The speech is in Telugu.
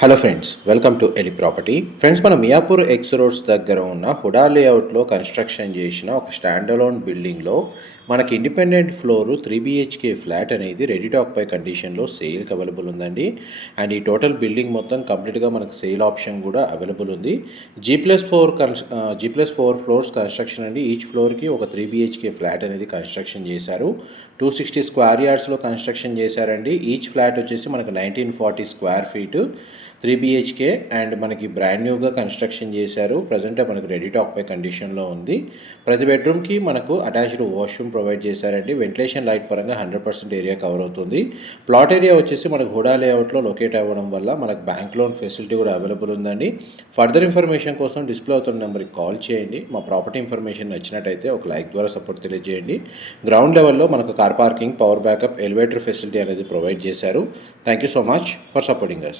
హలో ఫ్రెండ్స్, వెల్కమ్ టు ఎలి ప్రాపర్టీ. ఫ్రెండ్స్, మన మియాపూర్ ఎక్స్ రోడ్స్ దగ్గర ఉన్న హుడా లేఅవుట్లో కన్స్ట్రక్షన్ చేసిన ఒక స్టాండ్ అలోన్ బిల్డింగ్లో మనకి ఇండిపెండెంట్ ఫ్లోరు 3 BHK ఫ్లాట్ అనేది రెడీ టు ఆక్యుపై కండిషన్లో సేల్కి అవైలబుల్ ఉందండి. అండ్ ఈ టోటల్ బిల్డింగ్ మొత్తం కంప్లీట్గా మనకు సేల్ ఆప్షన్ కూడా అవైలబుల్ ఉంది. G+4 ఫ్లోర్స్ కన్స్ట్రక్షన్ అండి. ఈచ్ ఫ్లోర్కి ఒక 3 BHK ఫ్లాట్ అనేది కన్స్ట్రక్షన్ చేశారు. 260 స్క్వేర్ యార్డ్స్లో కన్స్ట్రక్షన్ చేశారండి. ఈచ్ ఫ్లాట్ వచ్చేసి మనకు 1940 స్క్వేర్ ఫీటు, 3 BHK అండ్ మనకి బ్రాండ్ న్యూగా కన్స్ట్రక్షన్ చేశారు. ప్రజెంట్ మనకు రెడీ టు ఆక్యుపై కండిషన్లో ఉంది. ప్రతి బెడ్రూమ్కి మనకు అటాచ్డ్ వాష్రూమ్ ప్రొవైడ్ చేశారండి. వెంటిలేషన్ లైట్ పరంగా 100% ఏరియా కవర్ అవుతుంది. ప్లాట్ ఏరియా వచ్చేసి మనకు హుడా లేఅవుట్లో లొకేట్ అవ్వడం వల్ల మనకు బ్యాంక్ లోన్ ఫెసిలిటీ కూడా అవైలబుల్ ఉందండి. ఫర్దర్ ఇన్ఫర్మేషన్ కోసం డిస్ప్లే అవుతున్న నెంబర్కి కాల్ చేయండి. మా ప్రాపర్టీ ఇన్ఫర్మేషన్ నచ్చినట్టయితే ఒక లైక్ ద్వారా సపోర్ట్ తెలియజేయండి. గ్రౌండ్ లెవెల్లో మనకు car parking, power backup, elevator facility అనేది ప్రొవైడ్ చేశారు. Thank you so much for supporting us.